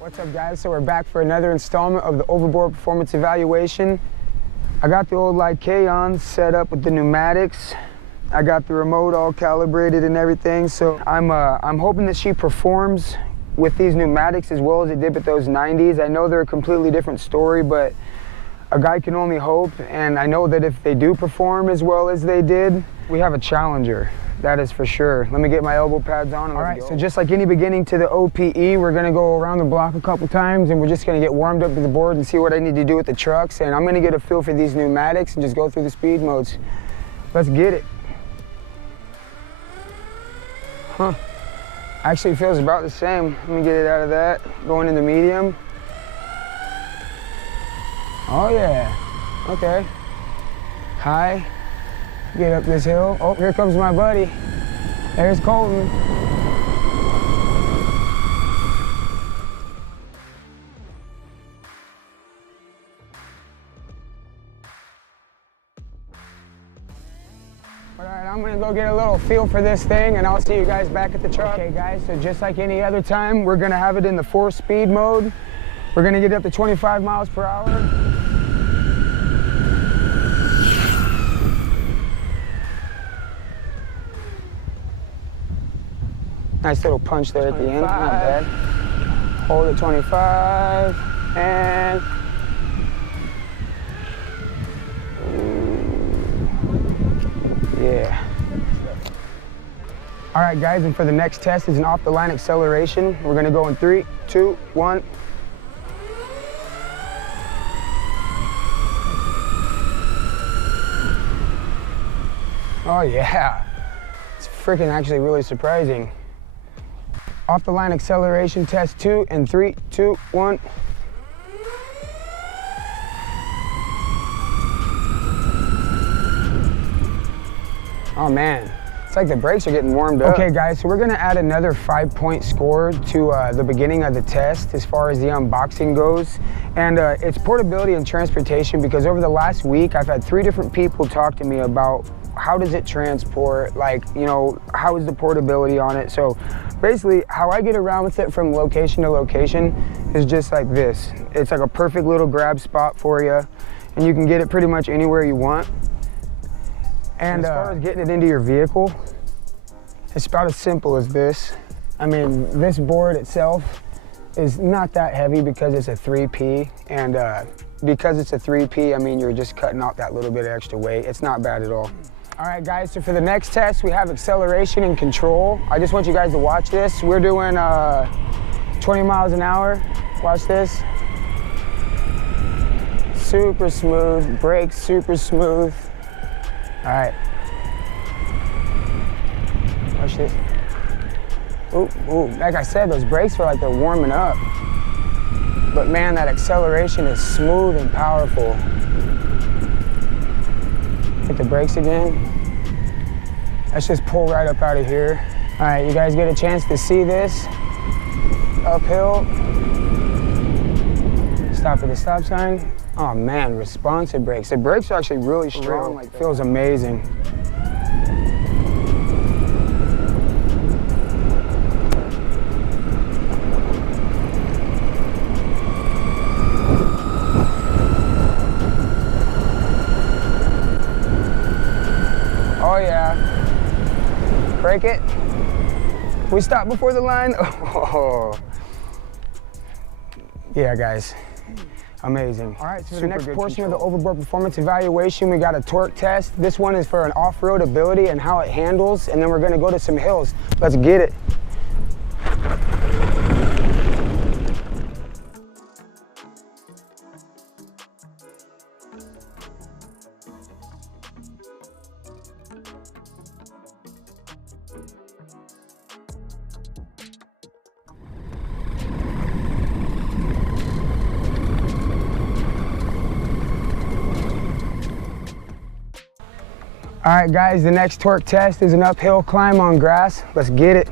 What's up, guys? So we're back for another installment of the Overboard performance evaluation. I got the old Lycaon set up with the pneumatics. I got the remote all calibrated and everything. So I'm hoping that she performs with these pneumatics as well as it did with those 90s. I know they're a completely different story, but a guy can only hope. And I know that if they do perform as well as they did, we have a challenger. That is for sure. Let me get my elbow pads on. All right, so just like any beginning to the OPE, we're gonna go around the block a couple times and we're just gonna get warmed up to the board and see what I need to do with the trucks. And I'm gonna get a feel for these pneumatics and just go through the speed modes. Let's get it. Huh. Actually feels about the same. Let me get it out of that. Going in the medium. Oh yeah, okay. High. Get up this hill. Oh, here comes my buddy. There's Colton. All right, I'm gonna go get a little feel for this thing and I'll see you guys back at the truck. Okay guys, so just like any other time, we're gonna have it in the 4-speed mode. We're gonna get up to 25 miles per hour. Nice little punch there 25. At the end, not bad. Hold at 25, and yeah. All right, guys, and for the next test is an off-the-line acceleration. We're gonna go in 3, 2, 1. Oh yeah, it's freaking actually really surprising. Off the line acceleration test 2 and 3, 2, 1. Oh man, it's like the brakes are getting warmed up. Okay guys, so we're gonna add another 5-point score to the beginning of the test as far as the unboxing goes. And it's portability and transportation, because over the last week, I've had 3 different people talk to me about how does it transport, like, you know, how is the portability on it? So basically, how I get around with it from location to location is just like this. It's like a perfect little grab spot for you, and you can get it pretty much anywhere you want. And as far as getting it into your vehicle, it's about as simple as this. I mean, this board itself is not that heavy because it's a 3P, and because it's a 3P, I mean, you're just cutting out that little bit of extra weight. It's not bad at all. All right, guys, so for the next test, we have acceleration and control. I just want you guys to watch this. We're doing 20 miles an hour. Watch this. Super smooth, brakes super smooth. All right. Watch this. Ooh, ooh, like I said, those brakes feel like they're warming up. But man, that acceleration is smooth and powerful. Hit the brakes again. Let's just pull right up out of here. All right, you guys get a chance to see this. Uphill. Stop at the stop sign. Oh man, responsive brakes. The brakes are actually really strong, like feels amazing. Oh yeah. Break it. We stop before the line. Oh. Yeah, guys. Amazing. All right, so the next portion of the Overboard performance evaluation, we got a torque test. This one is for an off-road ability and how it handles, and then we're gonna go to some hills. Let's get it. All right, guys, the next torque test is an uphill climb on grass. Let's get it.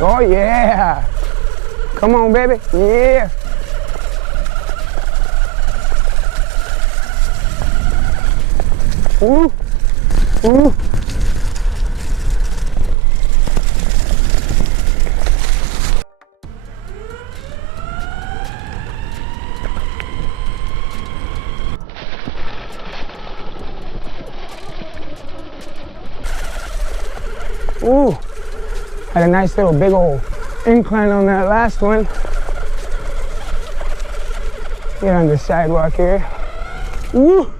Oh yeah. Come on, baby. Yeah. Ooh. Ooh. Ooh, had a nice little big old incline on that last one. Get on the sidewalk here. Woo!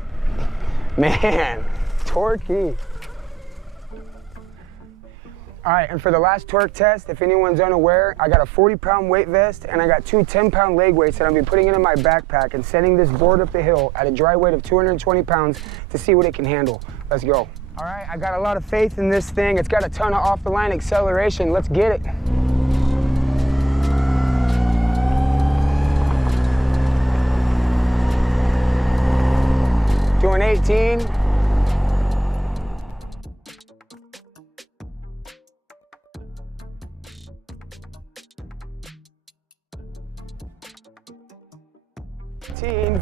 Man, torquey. All right, and for the last torque test, if anyone's unaware, I got a 40-pound weight vest and I got two 10-pound leg weights that I'll be putting into my backpack and sending this board up the hill at a dry weight of 220 pounds to see what it can handle. Let's go. All right, I got a lot of faith in this thing. It's got a ton of off-the-line acceleration. Let's get it. Doing 18.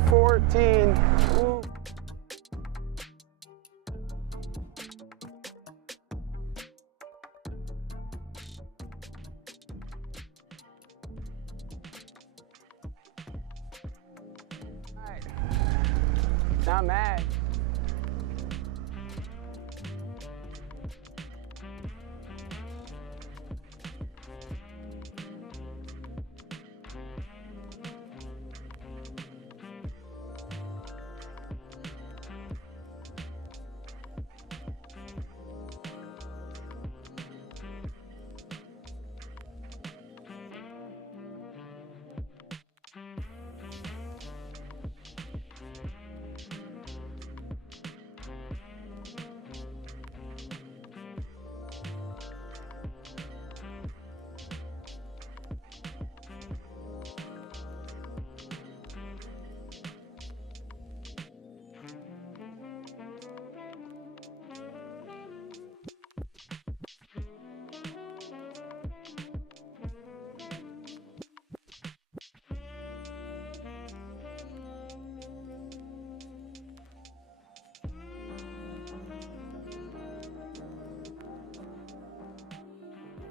14. Ooh. Right. Not mad.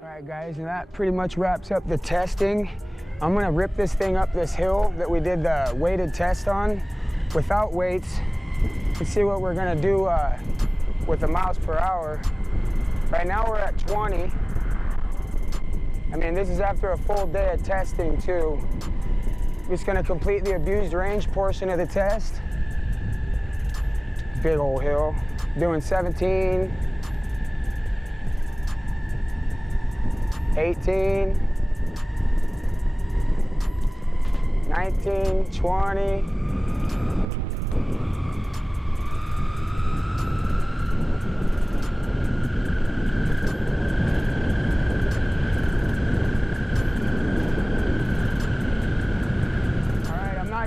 All right, guys, and that pretty much wraps up the testing. I'm gonna rip this thing up this hill that we did the weighted test on without weights and see what we're gonna do with the miles per hour. Right now we're at 20. I mean, this is after a full day of testing too. Just gonna complete the abused range portion of the test. Big old hill, doing 17. 18, 19, 20.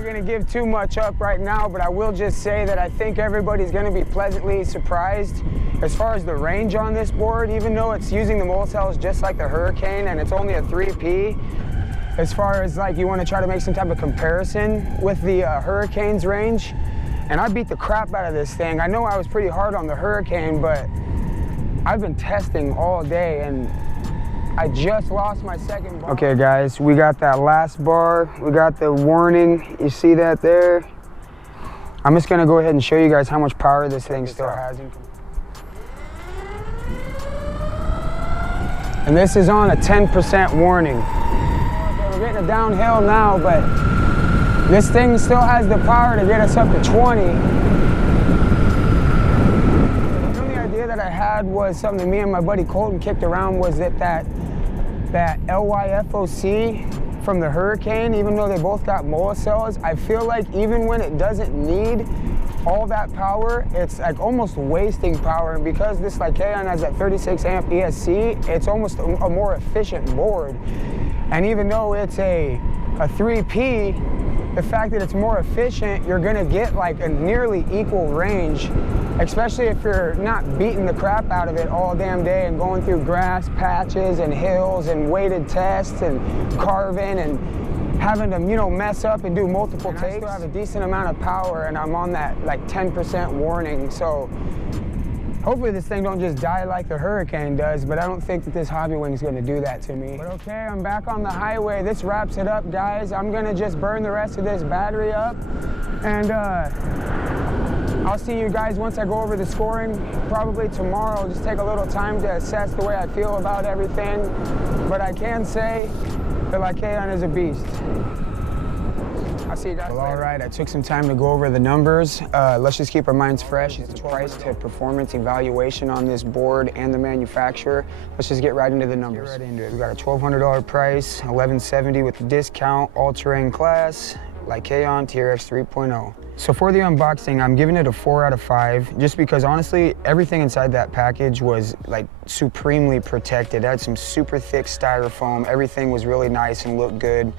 Going to give too much up right now, but I will just say that I think everybody's going to be pleasantly surprised as far as the range on this board, even though it's using the mole cells just like the Hurricane and it's only a 3P. As far as like you want to try to make some type of comparison with the Hurricane's range, and I beat the crap out of this thing. I know I was pretty hard on the Hurricane, but I've been testing all day and I just lost my second bar. Okay guys, we got that last bar. We got the warning. You see that there? I'm just gonna go ahead and show you guys how much power this thing still has. And this is on a 10% warning. Okay, we're getting a downhill now, but this thing still has the power to get us up to 20. The only idea that I had was something me and my buddy Colton kicked around, was that LYFOC from the Hurricane, even though they both got MOA cells, I feel like even when it doesn't need all that power, it's like almost wasting power. And because this Lycaon has that 36 amp ESC, it's almost a more efficient board. And even though it's a 3P, the fact that it's more efficient, you're gonna get like a nearly equal range, especially if you're not beating the crap out of it all damn day and going through grass patches and hills and weighted tests and carving and having to, you know, mess up and do multiple takes. I still have a decent amount of power and I'm on that like 10% warning. So hopefully this thing don't just die like the Hurricane does, but I don't think that this Hobby Wing is gonna do that to me. But okay, I'm back on the highway. This wraps it up, guys. I'm gonna just burn the rest of this battery up and I'll see you guys once I go over the scoring, probably tomorrow. I'll just take a little time to assess the way I feel about everything. But I can say the Lycaon is a beast. I'll see you guys later. All right, I took some time to go over the numbers. Let's just keep our minds fresh. It's the price to performance evaluation on this board and the manufacturer. Let's just get right into the numbers. Get right into it. We got a $1,200 price, $1,170 with the discount, all-terrain class, Lycaon TRX 3.0. So for the unboxing, I'm giving it a 4 out of 5, just because honestly, everything inside that package was like supremely protected. It had some super thick styrofoam. Everything was really nice and looked good.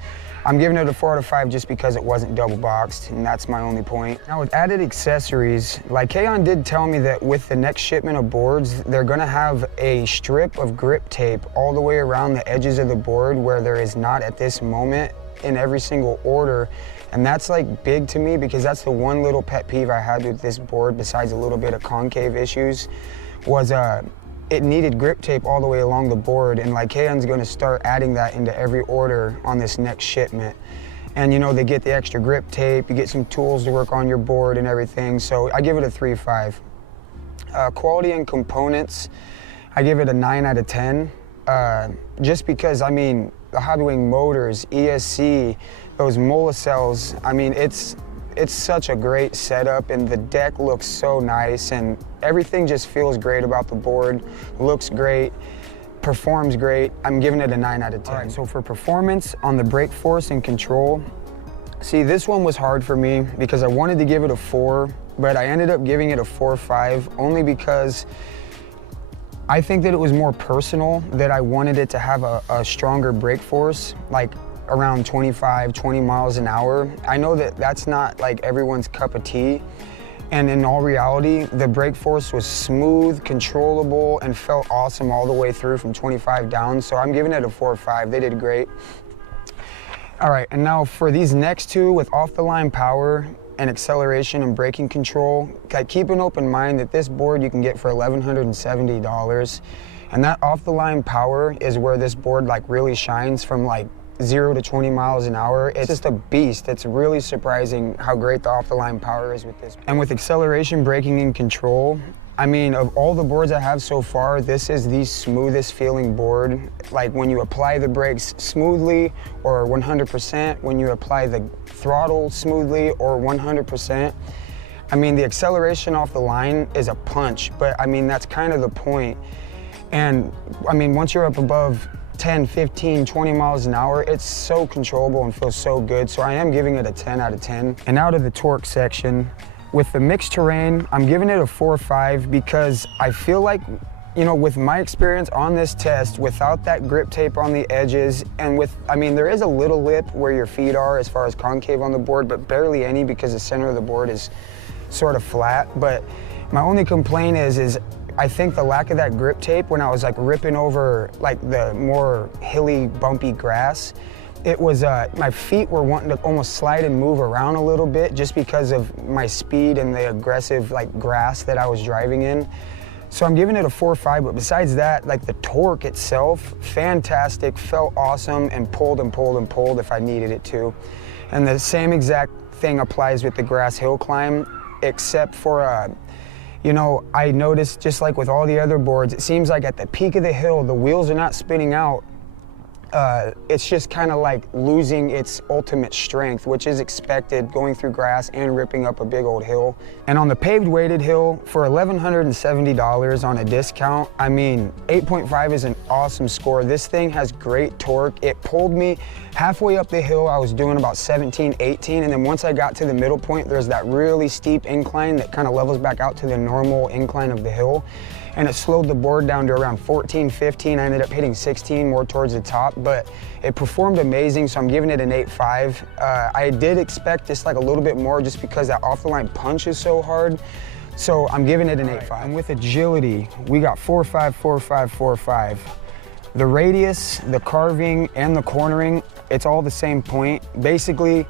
I'm giving it a 4 out of 5 just because it wasn't double boxed, and that's my only point. Now with added accessories, Lycaon did tell me that with the next shipment of boards, they're gonna have a strip of grip tape all the way around the edges of the board where there is not at this moment in every single order. And that's like big to me because that's the one little pet peeve I had with this board, besides a little bit of concave issues, was it needed grip tape all the way along the board, and Lycaon's gonna start adding that into every order on this next shipment. And you know, they get the extra grip tape, you get some tools to work on your board and everything, so I give it a 3.5. Quality and components, I give it a 9 out of 10. Just because, I mean, the Hobby Wing motors, ESC, those MOLA cells, I mean, it's such a great setup, and the deck looks so nice, and everything just feels great about the board. Looks great, performs great. I'm giving it a 9 out of 10. All right, so for performance on the brake force and control, see, this one was hard for me because I wanted to give it a 4, but I ended up giving it a 4.5 only because I think that it was more personal, that I wanted it to have a stronger brake force, like around 25, 20 miles an hour. I know that that's not like everyone's cup of tea, and in all reality, the brake force was smooth, controllable, and felt awesome all the way through from 25 down, so I'm giving it a 4.5. They did great. All right, and now for these next two with off-the-line power and acceleration and braking control, like, keep an open mind that this board you can get for $1,170, and that off-the-line power is where this board like really shines from like 0 to 20 miles an hour. It's just a beast. It's really surprising how great the off-the-line power is with this. And with acceleration, braking, and control, I mean, of all the boards I have so far, this is the smoothest feeling board. Like when you apply the brakes smoothly or 100%, when you apply the throttle smoothly or 100%. I mean, the acceleration off the line is a punch, but I mean, that's kind of the point. And I mean, once you're up above 10, 15, 20 miles an hour, it's so controllable and feels so good. So I am giving it a 10 out of 10. And out of the torque section, with the mixed terrain, I'm giving it a 4.5 because I feel like, you know, with my experience on this test, without that grip tape on the edges, and with, I mean, there is a little lip where your feet are as far as concave on the board, but barely any because the center of the board is sort of flat. But my only complaint is I think the lack of that grip tape when I was like ripping over like the more hilly, bumpy grass, it was, my feet were wanting to almost slide and move around a little bit just because of my speed and the aggressive like grass that I was driving in. So I'm giving it a 4.5, but besides that, like the torque itself, fantastic, felt awesome, and pulled and pulled and pulled if I needed it to. And the same exact thing applies with the grass hill climb, except for, you know, I noticed just like with all the other boards, it seems like at the peak of the hill, the wheels are not spinning out. It's just kind of like losing its ultimate strength, which is expected going through grass and ripping up a big old hill. And on the paved weighted hill, for $1,170 on a discount, I mean, 8.5 is an awesome score. This thing has great torque. It pulled me halfway up the hill. I was doing about 17, 18, and then once I got to the middle point, there's that really steep incline that kind of levels back out to the normal incline of the hill. And it slowed the board down to around 14, 15. I ended up hitting 16 more towards the top, but it performed amazing, so I'm giving it an 8.5. I did expect just like a little bit more just because that off-the-line punch is so hard, so I'm giving it an 8.5. And with agility, we got 4.5, 4.5, 4.5. The radius, the carving, and the cornering, it's all the same point. Basically,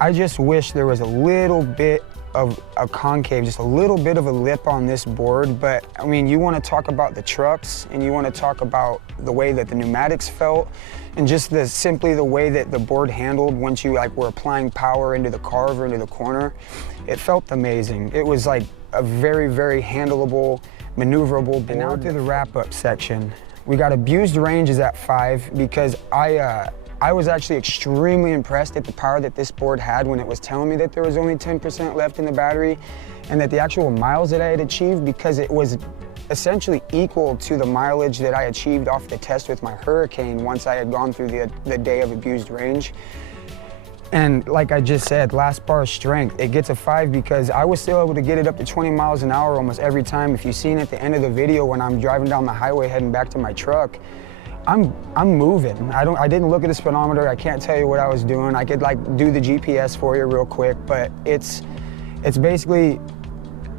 I just wish there was a little bit of a concave, just a little bit of a lip on this board. But I mean, you want to talk about the trucks, and you want to talk about the way that the pneumatics felt, and just simply the way that the board handled once you were applying power into the carve or into the corner. It felt amazing. It was like a very, very handleable, maneuverable board. And now to the wrap-up section. We got abused range is at 5 because I was actually extremely impressed at the power that this board had when it was telling me that there was only 10% left in the battery, and that the actual miles that I had achieved, because it was essentially equal to the mileage that I achieved off the test with my Hurricane once I had gone through the day of abused range. And like I just said, last bar strength, it gets a 5 because I was still able to get it up to 20 miles an hour almost every time. If you've seen at the end of the video when I'm driving down the highway heading back to my truck, I'm moving. I didn't look at the speedometer. I can't tell you what I was doing. I could do the GPS for you real quick, but it's basically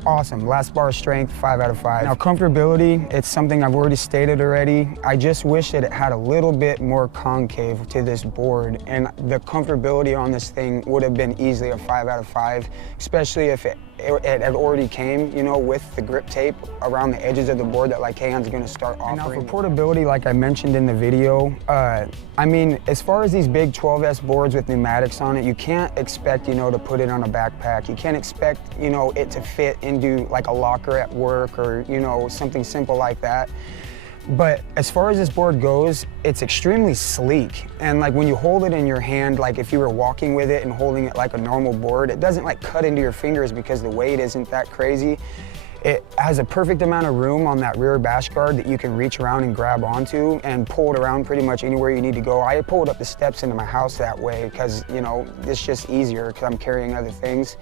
awesome. Last bar strength, 5 out of 5. Now comfortability, it's something I've already stated already. I just wish that it had a little bit more concave to this board, and the comfortability on this thing would have been easily a 5 out of 5, especially if it had already came, with the grip tape around the edges of the board that Lycaon's gonna start offering. And now for portability, like I mentioned in the video, I mean, as far as these big 12S boards with pneumatics on it, you can't expect, to put it on a backpack. You can't expect, it to fit into like a locker at work or, something simple like that. But as far as this board goes, it's extremely sleek. And like when you hold it in your hand, like if you were walking with it and holding it like a normal board, it doesn't cut into your fingers because the weight isn't that crazy. It has a perfect amount of room on that rear bash guard that you can reach around and grab onto and pull it around pretty much anywhere you need to go. I pulled up the steps into my house that way because, it's just easier because I'm carrying other things.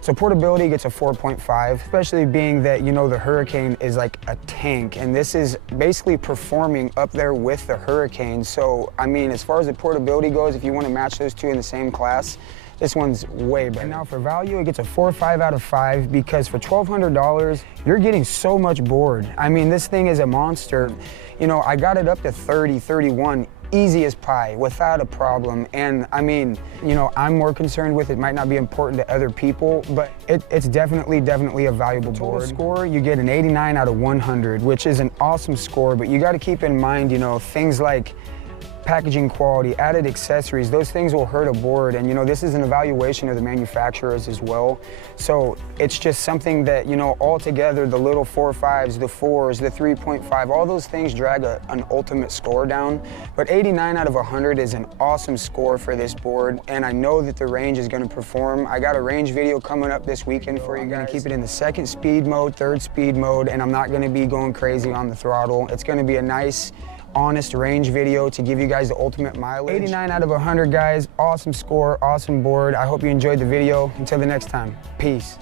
So portability gets a 4.5, especially being that, the Hurricane is like a tank, and this is basically performing up there with the Hurricane. So, I mean, as far as the portability goes, if you want to match those two in the same class, this one's way better. And now for value, it gets a 4 or 5 out of 5 because for $1,200, you're getting so much board. I mean, this thing is a monster. I got it up to 30, 31, easy as pie, without a problem. And I mean, I'm more concerned with it might not be important to other people, but it's definitely a valuable board. Total score, you get an 89 out of 100, which is an awesome score, but you got to keep in mind, things like packaging quality, added accessories, those things will hurt a board. And this is an evaluation of the manufacturers as well. So it's just something that, altogether, the little 4.5s, the 4s, the 3.5, all those things drag an ultimate score down. But 89 out of 100 is an awesome score for this board. And I know that the range is going to perform. I got a range video coming up this weekend for you guys. I'm going to keep it in the 2nd speed mode, 3rd speed mode, and I'm not going to be going crazy on the throttle. It's going to be a nice, honest range video to give you guys the ultimate mileage. 89 out of 100, guys. Awesome score, awesome board. I hope you enjoyed the video. Until the next time, peace.